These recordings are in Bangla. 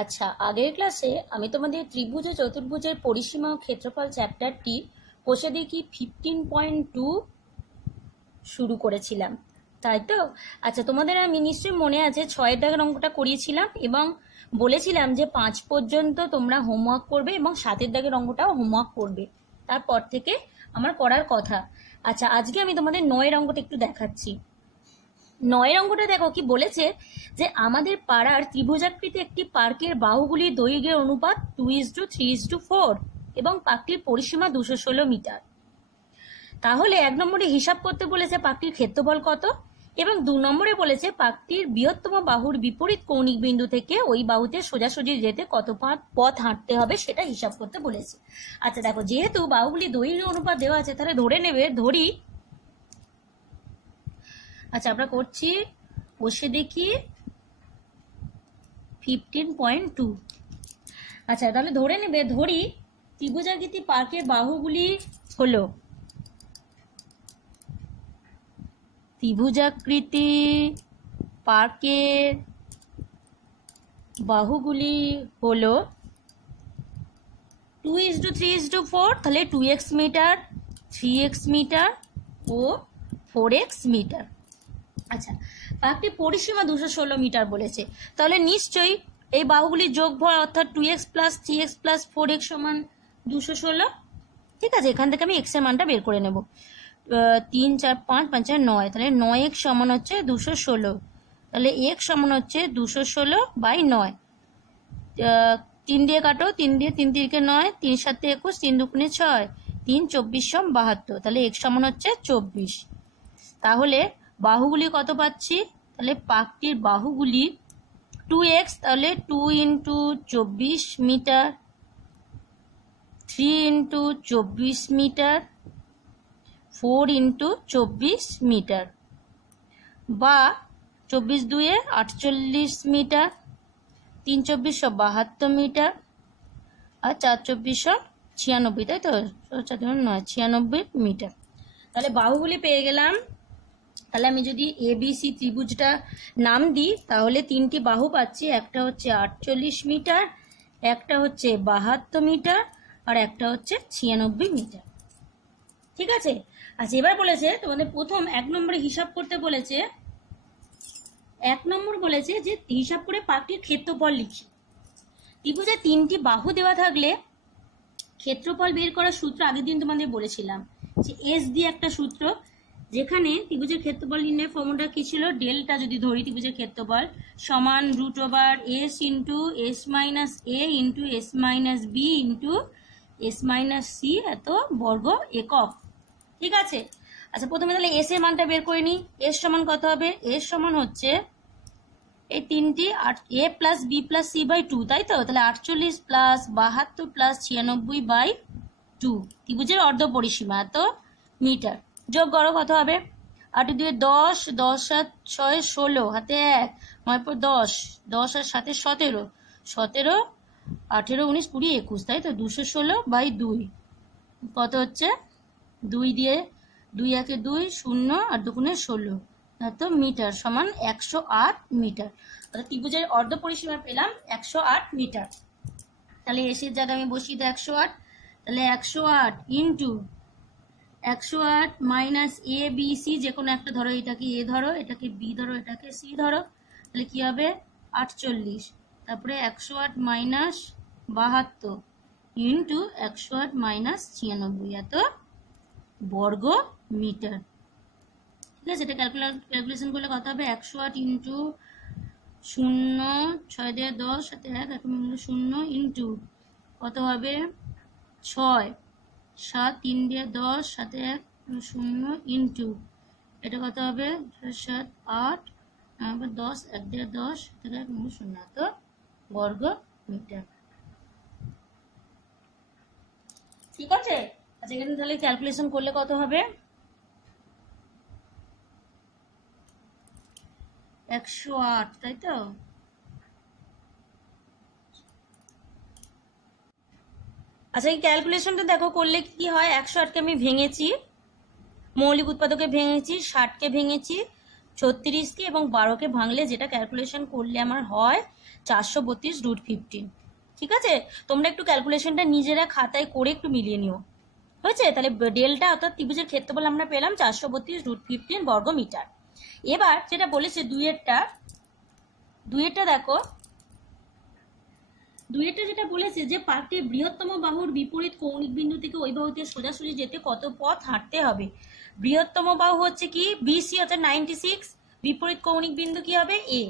আচ্ছা, আগের ক্লাসে আমি তোমাদের ত্রিভুজ ও চতুর্ভুজের পরিসীমা ও ক্ষেত্রফল চ্যাপ্টারটি কোষে দেখি 15.2 শুরু করেছিলাম, তাই তো? আচ্ছা, তোমাদের আমি নিশ্চয়ই মনে আছে 6 দাগের অঙ্কটা করিয়েছিলাম এবং বলেছিলাম যে 5 পর্যন্ত তোমরা হোমওয়ার্ক করবে এবং 7 দাগের অঙ্কটাও হোমওয়ার্ক করবে, তারপর থেকে আমার করার কথা। আচ্ছা, আজকে আমি তোমাদের 9 অঙ্কটা একটু দেখাচ্ছি। 9 অঙ্কটা দেখো কি বলেছে, যে আমাদের পাড়ার ত্রিভুজাকৃতি একটি পার্কের বাহুগুলির দৈর্ঘ্যের অনুপাত 2:3:4 এবং পার্কটির পরিসীমা 216 মিটার। তাহলে 1 নম্বরে হিসাব করতে বলেছে পার্কটির ক্ষেত্রফল কত, এবং 2 নম্বরে বলেছে পার্কটির বৃহত্তম বাহুর বিপরীত কৌণিক বিন্দু থেকে ওই বাহুতে সোজাসুজি যেতে কত পথ হাঁটতে হবে সেটা হিসাব করতে বলেছে। আচ্ছা দেখো, যেহেতু বাহুগুলি দৈর্ঘ্য অনুপাত দেওয়া আছে, তাহলে ধরে নেবে, ধরি। আচ্ছা, আমরা করছি, বসে দেখি 15.2। আচ্ছা, তাহলে ধরে নেবে, ধরি ত্রিভুজাকৃতি পার্কের বাহুগুলি হলো, ত্রিভুজাকৃতি পার্কের বাহুগুলি হলো 2:3:4, তাহলে 2x মিটার, 3x মিটার ও 4x মিটার। আচ্ছা, পার্কটির পরিসীমা 216 মিটার বলেছে, তাহলে নিশ্চয়ই এই বাহুগুলির যোগফল অর্থাৎ 2x plus 3x plus 4x সমান 216। ঠিক আছে, এখান থেকে আমি x এর মানটা বের করে নেব। 3 4 5 5 4 9, তাহলে 9x সমান হচ্ছে 216, তাহলে x সমান হচ্ছে 216/9। 3 দিয়ে কাটো, 3 দিয়ে 3 3 9, 3 7 21, 3 2 6, 3 24 72, তাহলে x সমান হচ্ছে 24। তাহলে বাহুগুলি কত পাচ্ছি, তাহলে পার্কটির বাহুগুলি 2x, তাহলে 2 × 24 মিটার, 3 × 24 মিটার, 4 × 24 মিটার, বা 24 2 48 মিটার, 3 24 72 মিটার, আর 4 24 96, তাই তো? 96 মিটার। তাহলে বাহুগুলি পেয়ে গেলাম। তাহলে আমি যদি ABC ত্রিভুজটা নাম দিই, তাহলে 3টি বাহু পাচ্ছি, একটা হচ্ছে 48 মিটার, একটা হচ্ছে 72 মিটার, আর একটা হচ্ছে 96 মিটার। ঠিক আছে। আচ্ছা, এবার বলেছে তোমাদের প্রথম 1 নম্বরে হিসাব করতে বলেছে। 1 নম্বর বলেছে যে হিসাব করে পার্কটির ক্ষেত্রফল লিখি। ত্রিভুজে 3টি বাহু দেওয়া থাকলে ক্ষেত্রফল বের করার সূত্র আগের দিন তোমাদের বলেছিলাম, যে এস দিয়ে একটা সূত্র, যেখানে ত্রিভুজের ক্ষেত্রফল নির্ণয়ের ফর্মুলা কি ছিল, ডেল্টা যদি ধরি ত্রিভুজের ক্ষেত্রফল সমান √s into s minus a into s minus b into s minus c এত বর্গ একক। ঠিক আছে। আচ্ছা, প্রথমে তাহলে এস এর মানটা বের করে নিই। এস সমান কত হবে? এস সমান হচ্ছে এই 3টি a plus b plus c by 2, তাই তো? তাহলে 48 প্লাস 72 প্লাস 96/2 ত্রিভুজের অর্ধ পরিসীমা এত মিটার। যোগ করো, কত হবে? 8 2 10, 10 7 6 16, হাতে 1, 9 4 10, 10 আর 7 17, 17 18 19 20 21, তাই তো? 216/2 কত হচ্ছে? 2 দিয়ে 2 1 2 0 আর 2 16 এত মিটার সমান 108 মিটার। অর্থাৎ ত্রিভুজের অর্ধ পরিসীমা পেলাম 108 মিটার। তাহলে এসের জায়গায় আমি বসিয়ে দিই 108, তাহলে 108 into 108 minus A B C, যে কোনো একটা ধরো, এটাকে এ ধরো, এটাকে বি ধরো, এটাকে সি ধরো, তাহলে কি হবে? 48, তারপরে 108 মাইনাস 72 ইন্টু 108 মাইনাস 96 এত বর্গ মিটার। ঠিক আছে, এটা ক্যালকুলেশন করলে কত হবে? 108 ইন্টু 0, 6 দিয়ে 10, সাথে 1, 0 ইন্টু কত হবে? 6, 7, 3 দিয়ে 10, সাথে 1, 0 ইন্টু এটা কত হবে? 7 8, 10, 1 দিয়ে 10, সাথে 1, 0 এত বর্গ মিটার। ঠিক আছে। আচ্ছা, এখানে তাহলে ক্যালকুলেশন করলে কত হবে? 108, তাই তো? আচ্ছা, এই ক্যালকুলেশনটা দেখো করলে কি হয়। 108কে আমি ভেঙেছি, মৌলিক উৎপাদকে ভেঙেছি, 60কে ভেঙেছি, 36কে এবং 12কে ভাঙলে যেটা ক্যালকুলেশন করলে আমার হয় 432√15। ঠিক আছে, তোমরা একটু ক্যালকুলেশনটা নিজেরা খাতায় করে একটু মিলিয়ে নিও। হয়েছে? তাহলে ডেলটা অর্থাৎ ত্রিভুজের ক্ষেত্রফল আমরা পেলাম 432√15 বর্গ মিটার। এবার যেটা বলেছে দুইয়েরটা দেখো, দুইয়েরটা যেটা বলেছে যে পার্কটি বৃহত্তম বাহুর বিপরীত কৌণিক বিন্দু থেকে ওই বাহুতে সোজাসুজি যেতে কত পথ হাঁটতে হবে। বৃহত্তম বাহু হচ্ছে কি বিসি অর্থাৎ 96, বিপরীত কৌণিক বিন্দু কি হবে এ।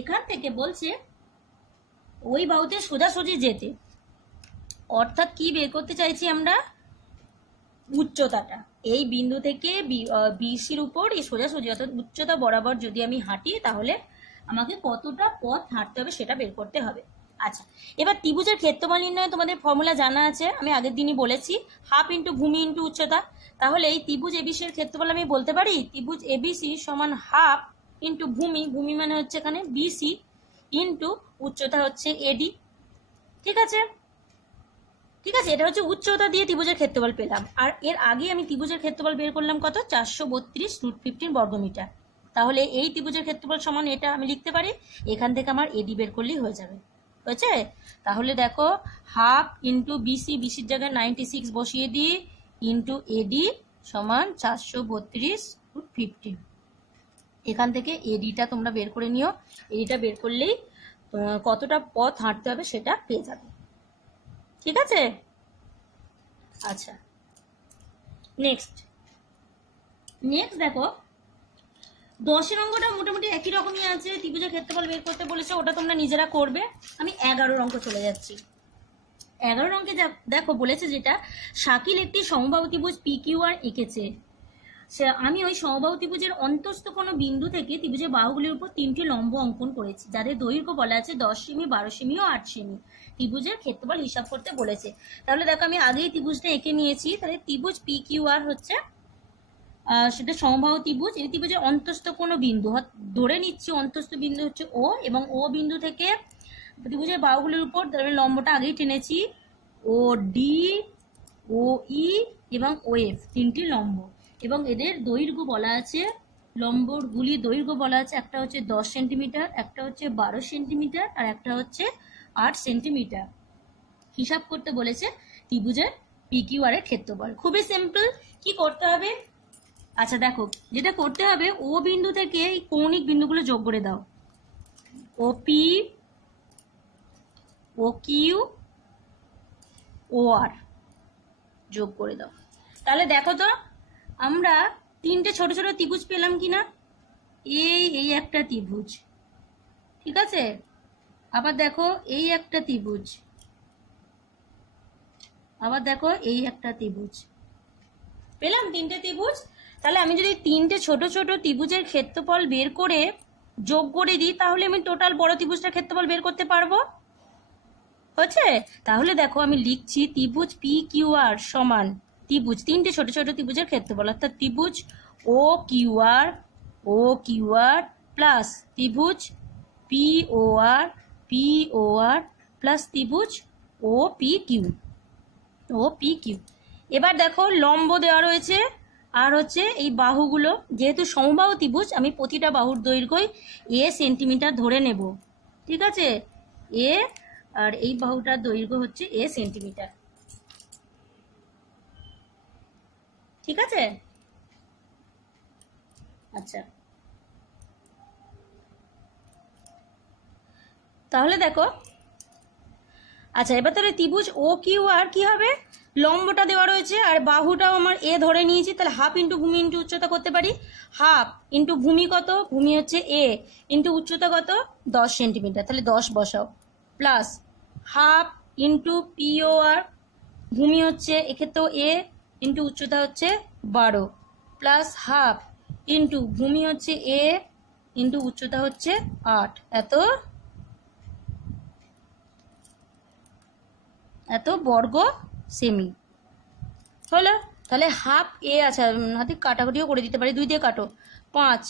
এখান থেকে বলছে ওই বাহুতে সোজাসুজি যেতে, অর্থাৎ কি বের করতে চাইছি আমরা, উচ্চতাটা। এই বিন্দু থেকে বিসির উপর এই সোজাসুজি অর্থাৎ উচ্চতা বরাবর যদি আমি হাঁটি তাহলে আমাকে কতটা পথ হাঁটতে হবে সেটা বের করতে হবে। আচ্ছা, এবার ত্রিভুজের ক্ষেত্রফল নির্ণয় তোমাদের ফর্মুলা জানা আছে, আমি আগের দিনই বলেছি, হাফ ইন্টু ভূমি ইন্টু উচ্চতা। তাহলে এই ত্রিভুজ এবিসি এর ক্ষেত্রফল আমি বলতে পারি ত্রিভুজ এবিসি সমান হাফ ইন্টু ভূমি, ভূমি মানে হচ্ছে এখানে বিসি, ইন্টু উচ্চতা হচ্ছে এডি। ঠিক আছে, এটা হচ্ছে উচ্চতা দিয়ে ত্রিভুজের ক্ষেত্রফল পেলাম। আর এর আগে আমি ত্রিভুজের ক্ষেত্রফল বের করলাম কত, 432√15 বর্গমিটার। তাহলে এই ত্রিভুজের ক্ষেত্রফল সমান এটা আমি লিখতে পারি, এখান থেকে আমার এডি বের করলেই হয়ে যাবে। হয়েছে? তাহলে দেখো হাফ ইন্টু বিসি, বিসির জায়গায় 96 বসিয়ে দিই, ইন্টু এডি সমান 432√15। এখান থেকে এডিটা তোমরা বের করে নিও, এডিটা বের করলেই কতটা পথ হাঁটতে হবে সেটা পেয়ে যাবে। ঠিক আছে? আচ্ছা, নেক্সট দেখো 10 অঙ্কটা মোটামুটি একই রকমই আছে, ত্রিভুজের ক্ষেত্রফল বের করতে বলেছে, ওটা তোমরা নিজেরা করবে। আমি 11 অঙ্ক চলে যাচ্ছি। 11 অঙ্কে দেখো বলেছে যেটা শাকিল একটি সমবাহু ত্রিভুজ PQR এঁকেছে। আমি ওই সমবাহু ত্রিভুজের অন্তস্থ কোনো বিন্দু থেকে ত্রিভুজের বাহুগুলির উপর 3টি লম্ব অঙ্কন করেছি, যাদের দৈর্ঘ্য বলা আছে 10 সেমি, 12 সেমি ও 8 সেমি। ত্রিভুজের ক্ষেত্রফল হিসাব করতে বলেছে। তাহলে দেখো আমি আগেই ত্রিভুজটা এঁকে নিয়েছি। তাহলে ত্রিভুজ PQR হচ্ছে সেটা সমবাহু ত্রিভুজ। এই ত্রিভুজের অন্তস্থ কোনো বিন্দু ধরে নিচ্ছি, অন্তস্থ বিন্দু হচ্ছে ও, এবং ও বিন্দু থেকে ত্রিভুজের বাহুগুলির উপর লম্বটা আগেই টেনেছি, ও ডি, ও ই এবং ও এফ, 3টি লম্ব, এবং এদের দৈর্ঘ্য বলা আছে, লম্বগুলির দৈর্ঘ্য বলা আছে, একটা হচ্ছে 10 সেন্টিমিটার, একটা হচ্ছে 12 সেন্টিমিটার, আর একটা হচ্ছে 8 সেন্টিমিটার। হিসাব করতে বলেছে ত্রিভুজের PQR এর ক্ষেত্রফল। খুবই সিম্পল, কি করতে হবে, আচ্ছা দেখো যেটা করতে হবে, ও বিন্দু থেকে এই কৌণিক বিন্দুগুলো যোগ করে দাও, OP, OQ, OR যোগ করে দাও। তাহলে দেখো তো আমরা 3টে ছোট ছোট ত্রিভুজ পেলাম কিনা। এই একটা ত্রিভুজ, ঠিক আছে, আবার দেখো এই একটা ত্রিভুজ, আবার দেখো এই একটা ত্রিভুজ, পেলাম 3টে ত্রিভুজ। তাহলে আমি যদি 3টে ছোট ছোট ত্রিভুজের ক্ষেত্রফল বের করে যোগ করে দিই তাহলে আমি টোটাল বড় ত্রিভুজটার ক্ষেত্রফল বের করতে পারবো। হচ্ছে? তাহলে দেখো আমি লিখছি ত্রিভুজ PQR সমান ত্রিভুজ 3টে ছোট ছোট ত্রিভুজের ক্ষেত্রফল, অর্থাৎ ত্রিভুজ OQR প্লাস ত্রিভুজ POR প্লাস ত্রিভুজ OPQ। এবার দেখো লম্ব দেওয়া রয়েছে, আর হচ্ছে এই বাহুগুলো, যেহেতু সমবাহু ত্রিভুজ আমি প্রতিটা বাহুর দৈর্ঘ্যই A সেন্টিমিটার ধরে নেব। ঠিক আছে, A, আর এই বাহুটার দৈর্ঘ্য হচ্ছে A সেন্টিমিটার। ঠিক আছে? আচ্ছা, তাহলে দেখো, আচ্ছা এবার তাহলে ত্রিভুজ OQR কি হবে, লম্বটা দেওয়া রয়েছে আর বাহুটাও আমার A ধরে নিয়েছি, তাহলে হাফ ইন্টু ভূমি ইন্টু উচ্চতা করতে পারি। হাফ ইন্টু ভূমি কত, ভূমি হচ্ছে A, ইন্টু উচ্চতা কত 10 সেন্টিমিটার, তাহলে 10 বসাও, প্লাস হাফ ইন্টু POR, ভূমি হচ্ছে এক্ষেত্রেও A, ইন্টু উচ্চতা হচ্ছে 12, প্লাস হাফ ইন্টু ভূমি হচ্ছে A, ইন্টু উচ্চতা হচ্ছে 8, এত বর্গ সেমি হলো। তাহলে হাফ A, আচ্ছা হাতে কাটাকুটিও করে দিতে পারি, 2 দিয়ে কাটো 5,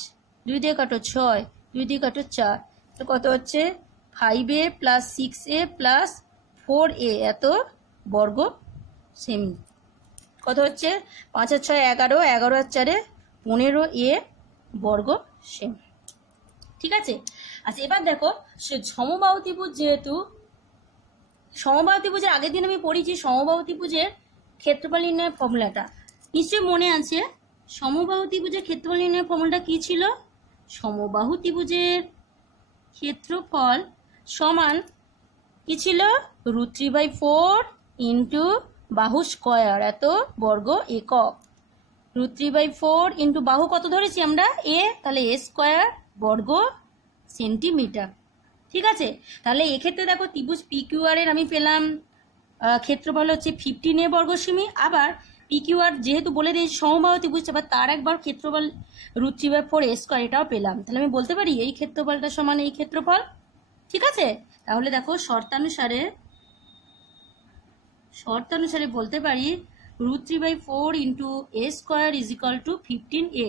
2 দিয়ে কাটো 6, 2 দিয়ে কাটো 4, তো কত হচ্ছে 5A plus 6A plus 4A, এত বর্গ সেমি। কত হচ্ছে 5 আর 6 11, 11 আর 4 15A বর্গ সেমি। ঠিক আছে, আচ্ছা এবার দেখো সমবাহু ত্রিভুজ, যেহেতু সমবাহু ত্রিভুজের আগের দিন আমি পড়েছি সমবাহু ত্রিভুজের ক্ষেত্রফল নির্ণয়ের ফর্মুলাটা, নিশ্চয়ই মনে আছে। সমবাহু ত্রিভুজের ক্ষেত্রফল নির্ণয়ের ফর্মুলাটা কি ছিল? সমবাহু ত্রিভুজের ক্ষেত্রফল সমান কি ছিল? √3/4 ইন্টু বাহু স্কোয়ার এত বর্গ একক। √3/4 ইন্টু বাহু কত ধরেছি আমরা? এ, তাহলে এ স্কোয়ার বর্গ সেন্টিমিটার। ঠিক আছে, তাহলে এক্ষেত্রে দেখো ত্রিভুজ PQR এর আমি পেলাম ক্ষেত্রফল হচ্ছে 15 বর্গ সেমি। আবার PQR যেহেতু বলে দিয়েছি সমবাহু ত্রিভুজ, আবার তার একবার ক্ষেত্রফল √3/4 এ স্কোয়ার, এটাও পেলাম। তাহলে আমি বলতে পারি এই ক্ষেত্রফলটা সমান এই ক্ষেত্রফল। ঠিক আছে, তাহলে দেখো শর্তানুসারে বলতে পারি √3/4 into A square is equal to 15a।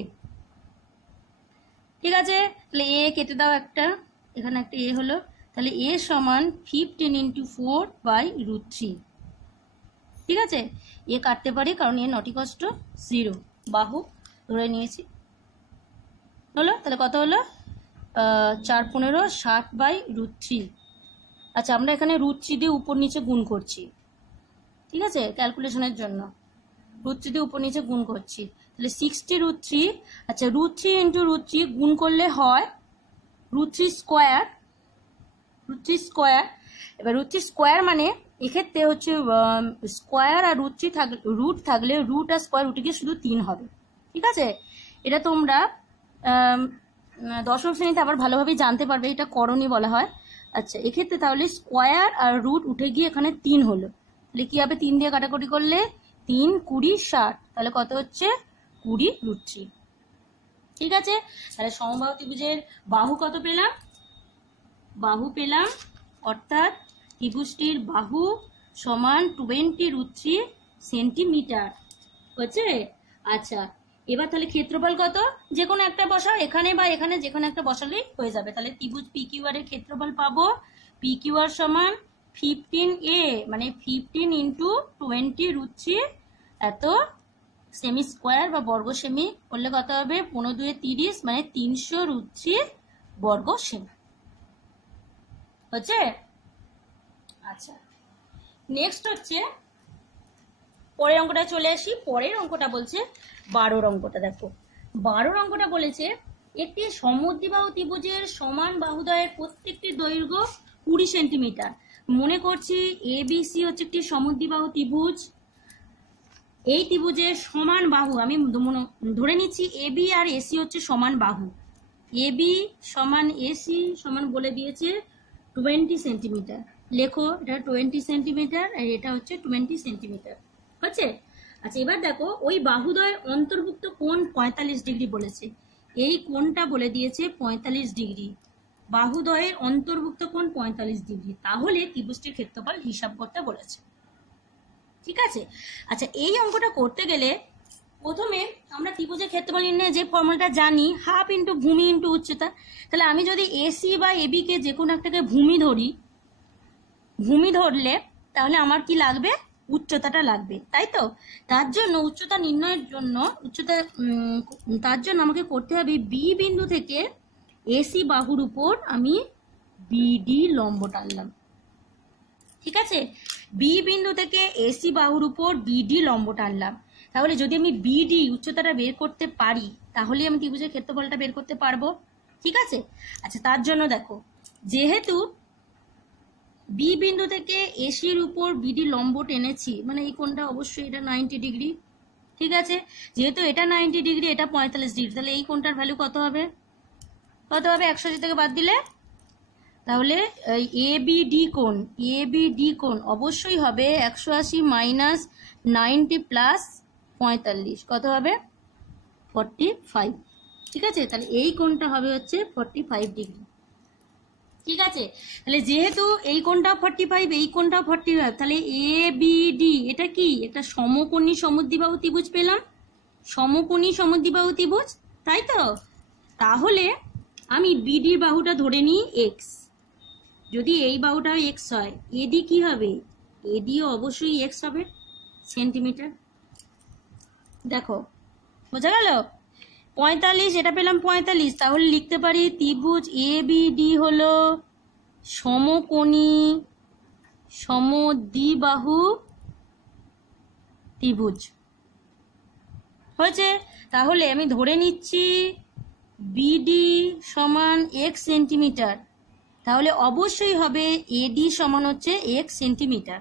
ঠিক আছে, তাহলে এ কেটে দাও একটা, এখানে একটা এ হলো, তাহলে এ সমান 15 ইন্টু 4/√3। ঠিক আছে, এ কাটতে পারি কারণ এ নটি কষ্ট 0, বাহু ধরে নিয়েছি। হলো, তাহলে কত হলো? 4 15 60/√3। আচ্ছা, আমরা এখানে √3 দিয়ে উপর নিচে গুণ করছি। ঠিক আছে, ক্যালকুলেশনের জন্য √3 দিয়ে উপর নিচে গুণ করছি, তাহলে 60√3। আচ্ছা, √3 ইন্টু √3 গুণ করলে হয় √3 স্কোয়ার। এবার √3 স্কোয়ার মানে এক্ষেত্রে হচ্ছে স্কোয়ার আর রুট থাকলে রুট আর স্কোয়ার উঠে গিয়ে শুধু 3 হবে। ঠিক আছে, এটা তোমরা দশম শ্রেণীতে আবার ভালোভাবে জানতে পারবে, এটা করণী বলা হয়। আচ্ছা, এক্ষেত্রে তাহলে স্কোয়ার আর রুট উঠে গিয়ে এখানে 3 হলো, তাহলে কি হবে? 3 দিয়ে কাটাকুটি করলে 3 20 60, তাহলে কত হচ্ছে? 20√3। ঠিক আছে, তাহলে সমবাহু ত্রিভুজের বাহু কত পেলাম? বাহু পেলাম, অর্থাৎ ত্রিভুজটির বাহু সমান 20√3 সেন্টিমিটার হচ্ছে। আচ্ছা, এবার তাহলে ক্ষেত্রফল কত? যে কোনো একটা বসাও, এখানে বা এখানে যে কোনো একটা বসালেই হয়ে যাবে। তাহলে ত্রিভুজ PQR এর ক্ষেত্রফল পাবো PQR সমান 15a, মানে 15 ইন্টু 20√3 এত সেমি স্কোয়ার বা বর্গ সেমি করলে কত হবে? 15 2 30, মানে 300√3 বর্গ সেমি হচ্ছে। আচ্ছা, নেক্সট হচ্ছে পরের অঙ্কটা চলে আসি। পরের অঙ্কটা বলছে 12 অঙ্কটা। দেখো 12 অঙ্কটা বলেছে একটি সমদ্বিবাহু ত্রিভুজের সমান বাহুদ্বয়ের প্রত্যেকটি দৈর্ঘ্য 20 সেন্টিমিটার। মনে করছি ABC হচ্ছে একটি সমদ্বিবাহু ত্রিভুজ। এই ত্রিভুজের সমান বাহু আমি ধরে নিচ্ছি AB আর AC হচ্ছে সমান বাহু। AB সমান AC সমান বলে দিয়েছে 20 সেন্টিমিটার। লেখো, এটা 20 সেন্টিমিটার আর এটা হচ্ছে 20 সেন্টিমিটার হচ্ছে। আচ্ছা, এবার দেখো ওই বাহুদ্বয়ের অন্তর্ভুক্ত কোণ 45 ডিগ্রি বলেছে। এই কোণটা বলে দিয়েছে 45 ডিগ্রি। বাহুদ্বয়ের অন্তর্ভুক্ত কোণ 45 ডিগ্রি, তাহলে ত্রিভুজটির ক্ষেত্রফল হিসাব করতে বলেছে। ঠিক আছে, আচ্ছা এই অঙ্কটা করতে গেলে প্রথমে আমরা ত্রিভুজের ক্ষেত্রফল নির্ণয়ে যে ফর্মুলাটা জানি, হাফ ইন্টু ভূমি ইন্টু উচ্চতা। তাহলে আমি যদি এসি বা এবি কে যে কোনো একটাকে ভূমি ধরলে তাহলে আমার কি লাগবে? উচ্চতাটা লাগবে, তাই তো? তার জন্য উচ্চতা নির্ণয়ের জন্য তার জন্য আমাকে করতে হবে বি বিন্দু থেকে এসি বাহুর উপর আমি বিডি লম্ব টানলাম। ঠিক আছে, বি বিন্দু থেকে এসি বাহুর উপর বিডি লম্ব টানলাম। তাহলে যদি আমি বিডি উচ্চতাটা বের করতে পারি তাহলে আমি ত্রিভুজের ক্ষেত্রফলটা বের করতে পারবো। ঠিক আছে, আচ্ছা তার জন্য দেখো, যেহেতু বি বিন্দু থেকে এসির উপর বিডি লম্ব টেনেছি, মানে এই কোণটা অবশ্যই এটা 90 ডিগ্রি। ঠিক আছে, যেহেতু এটা 90 ডিগ্রি, এটা 45 ডিগ্রি, তাহলে এই কোণটার ভ্যালু কত হবে? 180 থেকে বাদ দিলে তাহলে এবিডি কোণ অবশ্যই হবে 180 মাইনাস 90 প্লাস 45, কত হবে? 45। ঠিক আছে, তাহলে এই কোণটা হবে হচ্ছে 45 ডিগ্রি। ঠিক আছে, তাহলে যেহেতু এই কোণটা 45, এই কোণটাও 45, তাহলে এবিডি এটা কি? একটা সমকোণী সমদ্বিবাহু ত্রিভুজ পেলাম। সমকোণী সমদ্বিবাহু ত্রিভুজ, তাই তো? তাহলে আমি বিডির বাহুটা ধরে নিই এক্স। যদি এই বাহুটা এক্স হয়, এডি কি হবে? এডিও অবশ্যই এক্স হবে, সেন্টিমিটার। দেখো বোঝা গেল? 45, এটা পেলাম 45, তাহলে লিখতে পারি ত্রিভুজ এবিডি হলো সমকোণী সমদ্বিবাহু ত্রিভুজ। হয়েছে? তাহলে আমি ধরে নিচ্ছি বিডি সমান x সেন্টিমিটার, তাহলে অবশ্যই হবে এডি সমান হচ্ছে x সেন্টিমিটার।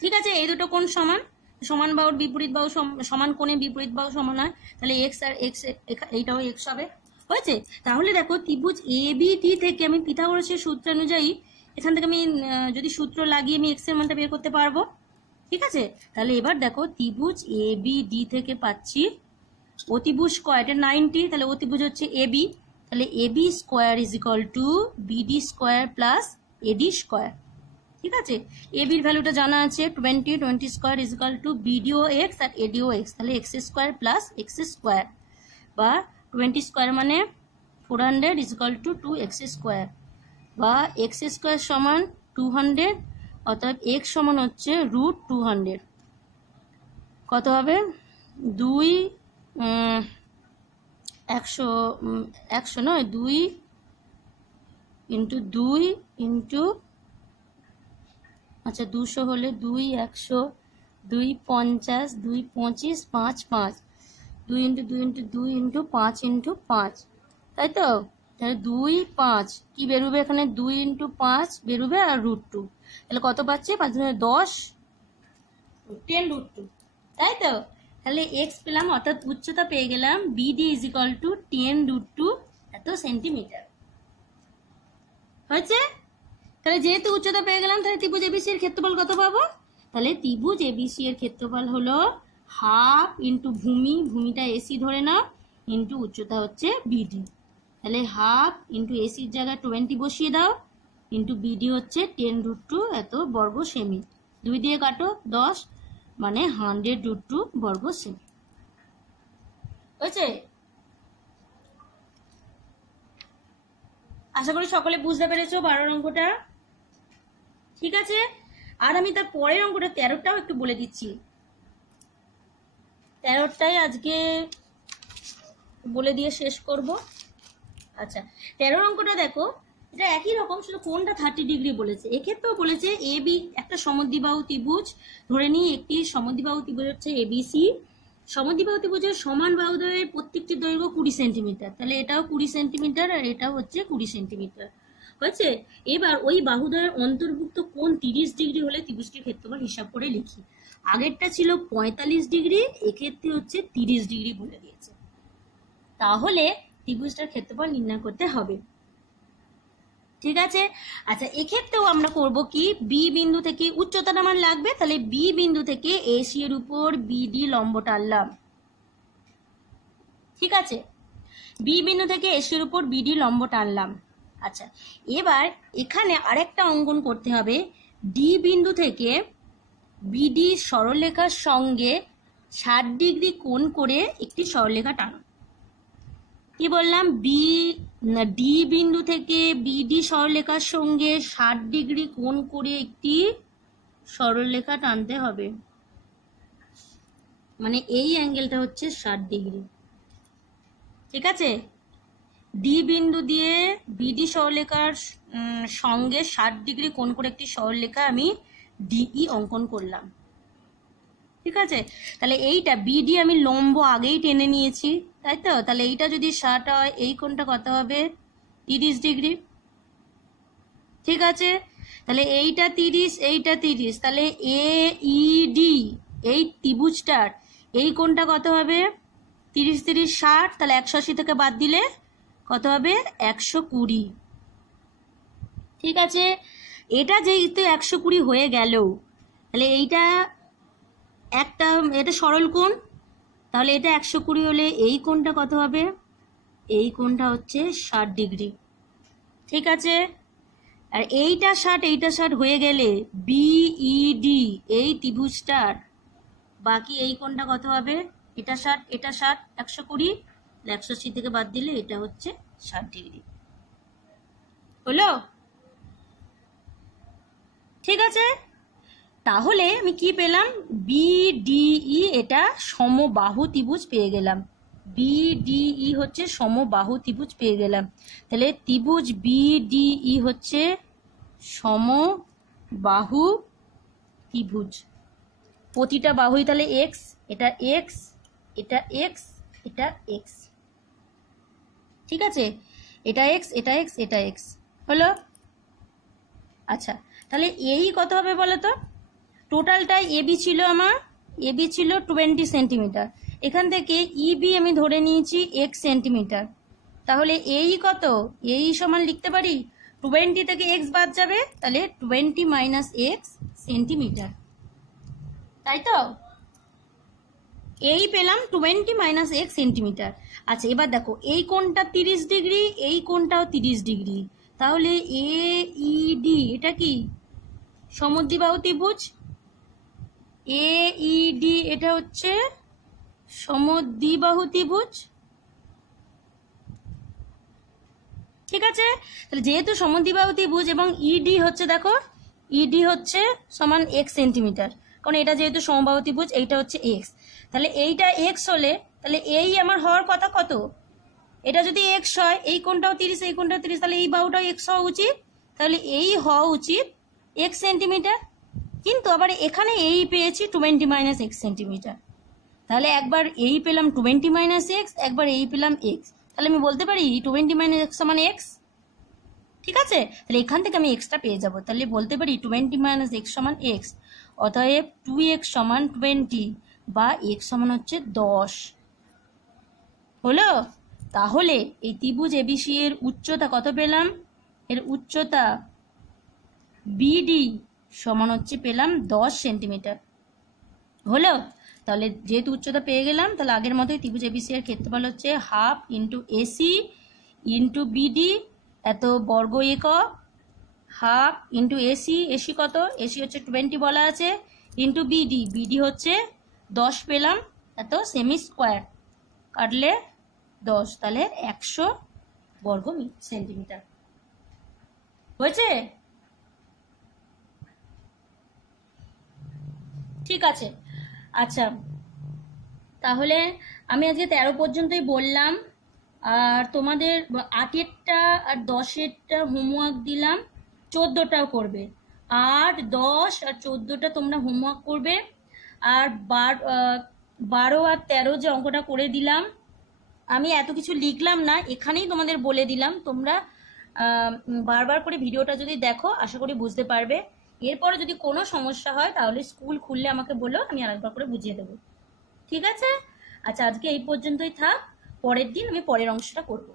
ঠিক আছে, এই দুটো কোণ সমান, সমান বাহুর বিপরীত বাহু সমান কোণে বিপরীত বাহু সমান হয়, তাহলে x আর x, এইটাও x হবে। হয়েছে? তাহলে দেখো ত্রিভুজ এবিডি থেকে আমি পিথাগোরাসের সূত্র অনুযায়ী এখান থেকে আমি যদি সূত্র লাগিয়ে আমি x এর মানটা বের করতে পারবো। ঠিক আছে, তাহলে এবার দেখো ত্রিভুজ এবিডি থেকে পাচ্ছি অতিভুজ স্কয়ার, এটা 90, তাহলে অতিভুজ হচ্ছে এবি, তাহলে AB square is equal to BD square plus AD square. ঠিক আছে, এবির ভ্যালুটা জানা আছে 20 স্কয়ার ইজ ইকুয়াল টু বিডিও এক্স আর এডিও এক্স, তাহলে x square plus x square, বা 20 স্কয়ার মানে 400 is equal to 2x square, বা এক্স স্কয়ার সমান 200, অর্থাৎ x সমান হচ্ছে √200। কত হবে? 100 নয়, 2 ইন্টু 2 ইন্টু, আচ্ছা 200 হলে 2 100, 2 50, 2 25, 5 5, 2 ইন্টু 2 ইন্টু 2 ইন্টু 5 ইন্টু 5, তাই তো? তাহলে 2 5 কি বেরোবে এখানে? 2 ইন্টু 5 বেরোবে আর √2, তাহলে কত পাচ্ছি? 5 10, 10 √2, তাই তো? তাহলে x পেলাম, অর্থাৎ উচ্চতা পেয়ে গেলাম বিডি ইজ ইকুয়াল টু 10 √2 এত সেন্টিমিটার। হয়েছে? তাহলে যেহেতু উচ্চতা পেয়ে গেলাম, তাহলে ত্রিভুজ এবিসি এর ক্ষেত্রফল কত পাবো? তাহলে ত্রিভুজ এবিসি এর ক্ষেত্রফল হলো হাফ ইন্টু ভূমি, ভূমিটা এসি ধরে নাও, ইন্টু উচ্চতা হচ্ছে বিডি, তাহলে হাফ ইন্টু এসির জায়গায় 20 বসিয়ে দাও, ইন্টু বিডি হচ্ছে 10 √2 এত বর্গ সেমি, 2 দিয়ে কাটো 10, মানে 100 √2 বর্গ সেমি। হয়েছে? আশা করি সকলে বুঝতে পেরেছো 12 অঙ্কটা। ঠিক আছে, আর আমি তার পরের অঙ্কটা 13টাও একটু বলে দিচ্ছি। 13টাই আজকে বলে দিয়ে শেষ করব। আচ্ছা, 13 অঙ্কটা দেখো, এটা একই রকম, শুধু কোণটা 30 ডিগ্রি বলেছে। এক্ষেত্রেও বলেছে এ বি একটা সমদ্বিবাহু ত্রিভুজ, ধরে নিই একটি সমদ্বিবাহু ত্রিভুজ হচ্ছে এবিসি। সমদ্বিবাহু ত্রিভুজের সমান বাহুদ্বয়ের প্রত্যেকটি দৈর্ঘ্য 20 সেন্টিমিটার, তাহলে এটাও 20 সেন্টিমিটার আর এটাও হচ্ছে 20 সেন্টিমিটার। হয়েছে? এবার ওই বাহুদ্বয়ের অন্তর্ভুক্ত কোণ 30 ডিগ্রি হলে ত্রিভুজটির ক্ষেত্রফল হিসাব করে লিখি। আগেরটা ছিল 45 ডিগ্রি, এক্ষেত্রে হচ্ছে 30 ডিগ্রি বলে দিয়েছে। তাহলে ত্রিভুজটার ক্ষেত্রফল নির্ণয় করতে হবে। ঠিক আছে, আচ্ছা এক্ষেত্রেও আমরা করব কি, বি বিন্দু থেকে উচ্চতাটা আমার লাগবে, তাহলে বি বিন্দু থেকে এসি এর উপর বিডি লম্ব টানলাম। ঠিক আছে, বি বিন্দু থেকে এসি এর উপর বিডি লম্ব টানলাম। আচ্ছা, এবার এখানে আরেকটা অঙ্কন করতে হবে, ডি বিন্দু থেকে বিডি সরলরেখার সঙ্গে 60 ডিগ্রি কোণ করে একটি সরলরেখা টানো। কি বললাম? ডি বিন্দু থেকে বিডি সরলরেখার সঙ্গে 60 ডিগ্রি কোণ করে একটি সরলরেখা টানতে হবে, মানে এই অ্যাঙ্গেলটা হচ্ছে 60 ডিগ্রি। ঠিক আছে, ডি বিন্দু দিয়ে বিডি সরলরেখার সঙ্গে 60 ডিগ্রি কোণ করে একটি সরলরেখা আমি ডিই অঙ্কন করলাম। ঠিক আছে, তাহলে এইটা বিডি আমি লম্ব আগেই টেনে নিয়েছি, তাই তো? তাহলে এইটা যদি 60 হয়, এই কোণটা কত হবে? 30 ডিগ্রি। ঠিক আছে, তাহলে এইটা 30, এইটা 30, তাহলে এ ই ডি এই ত্রিভুজটার এই কোণটা কত হবে? 30 30 60, তাহলে 180 থেকে বাদ দিলে কত হবে? 120। ঠিক আছে, এটা যেহেতু 120 হয়ে গেল, তাহলে এইটা এটা সরল কোণ, তাহলে এটা 120 হলে এই কোণটা কত হবে? এই কোণটা হচ্ছে 60 ডিগ্রি। ঠিক আছে, আর এইটা 60 এইটা 60 হয়ে গেলে বিইডি এই ত্রিভুজটার বাকি এই কোণটা কত হবে? এটা 60 এটা 60, 120, 180 থেকে বাদ দিলে এটা হচ্ছে 60 ডিগ্রি। হলো? ঠিক আছে, তাহলে আমি কি পেলাম? বিডিই এটা সমবাহু ত্রিভুজ পেয়ে গেলাম। বিডিই হচ্ছে সমবাহু ত্রিভুজ পেয়ে গেলাম। তাহলে ত্রিভুজ বিডিই হচ্ছে সমবাহু ত্রিভুজ। প্রতিটা বাহুই তাহলে এক্স, এটা এক্স, এটা এক্স, এটা এক্স, ঠিক আছে, এটা এক্স, এটা এক্স, এটা এক্স হলো। আচ্ছা, তাহলে এই কত হবে বলো তো? টোটালটাই এবি ছিল আমার, এবি ছিল 20 সেন্টিমিটার, এখান থেকে ইবি আমি ধরে নিয়েছি x সেন্টিমিটার, তাহলে এই কত? এই সমান লিখতে পারি 20 থেকে x বাদ যাবে, তাহলে 20 মাইনাস x সেন্টিমিটার, তাই তো? এই পেলাম 20 মাইনাস x সেন্টিমিটার। আচ্ছা, এবার দেখো এই কোণটা 30 ডিগ্রি, এই কোণটাও 30 ডিগ্রি, তাহলে এ ই ডি এটা কি? সমদ্বিবাহু ত্রিভুজ। এ ই ডি এটা হচ্ছে সমদ্বিবাহু ত্রিভুজ, ঠিক আছে। তাহলে যেহেতু সমদ্বিবাহু ত্রিভুজ এবং ইডি হচ্ছে, দেখো ইডি হচ্ছে সমান এক্স সেন্টিমিটার, কারণ এটা যেহেতু সমবাহু ত্রিভুজ, এইটা হচ্ছে এক্স, তাহলে এইটা এক্স হলে তাহলে এই আমার হওয়ার কথা কত? এটা যদি এক্স হয়, এই কোণটাও 30, এই কোণটাও 30, তাহলে এই বাহুটাও এক্স হওয়া উচিত, তাহলে এই হওয়া উচিত এক্স সেন্টিমিটার। কিন্তু আবার এখানে এই পেয়েছি 20 মাইনাস এক্স সেন্টিমিটার, তাহলে একবার এই পেলাম 20 মাইনাস এক্স, একবার এই পেলাম এক্স, তাহলে আমি বলতে পারি 20 মাইনাস এক্স সমান এক্স, ঠিক আছে। তাহলে এখান থেকে আমি এক্সটা পেয়ে যাব, তাহলে বলতে পারি 20 মাইনাস এক্স সমান এক্স, অতএব 2x সমান 20 বা এক্স সমান হচ্ছে 10 হলো। তাহলে এই ত্রিভুজ এবিসি এর উচ্চতা কত পেলাম? এর উচ্চতা বিডি সমান হচ্ছে পেলাম 10 সেন্টিমিটার হলো। তাহলে যেহেতু উচ্চতা পেয়ে গেলাম, তাহলে আগের মতোই ত্রিভুজ এবিসি এর ক্ষেত্রফল হচ্ছে half into AC into BD, এত বর্গ একক, হাফ ইন্টু এসি, এসি কত? এসি হচ্ছে 20 বলা আছে, ইন্টু বিডি, বিডি হচ্ছে 10 পেলাম, এত সেমি স্কোয়ার কাটলে 10, তাহলে 100 বর্গ সেন্টিমিটার হয়েছে, ঠিক আছে। আচ্ছা, তাহলে আমি আজকে 13 পর্যন্তই বললাম, আর তোমাদের 8এরটা আর 10এরটা হোমওয়ার্ক দিলাম, 14টাও করবে, 8, 10 আর 14টা তোমরা হোমওয়ার্ক করবে, আর 12 আর 13 যে অঙ্কটা করে দিলাম, আমি এত কিছু লিখলাম না, এখানেই তোমাদের বলে দিলাম, তোমরা বারবার করে ভিডিওটা যদি দেখো আশা করি বুঝতে পারবে। এরপরে যদি কোনো সমস্যা হয় তাহলে স্কুল খুললে আমাকে বলো, আমি আরেকবার করে বুঝিয়ে দেবো, ঠিক আছে। আচ্ছা, আজকে এই পর্যন্তই থাক, পরের দিন আমি পরের অংশটা করবো।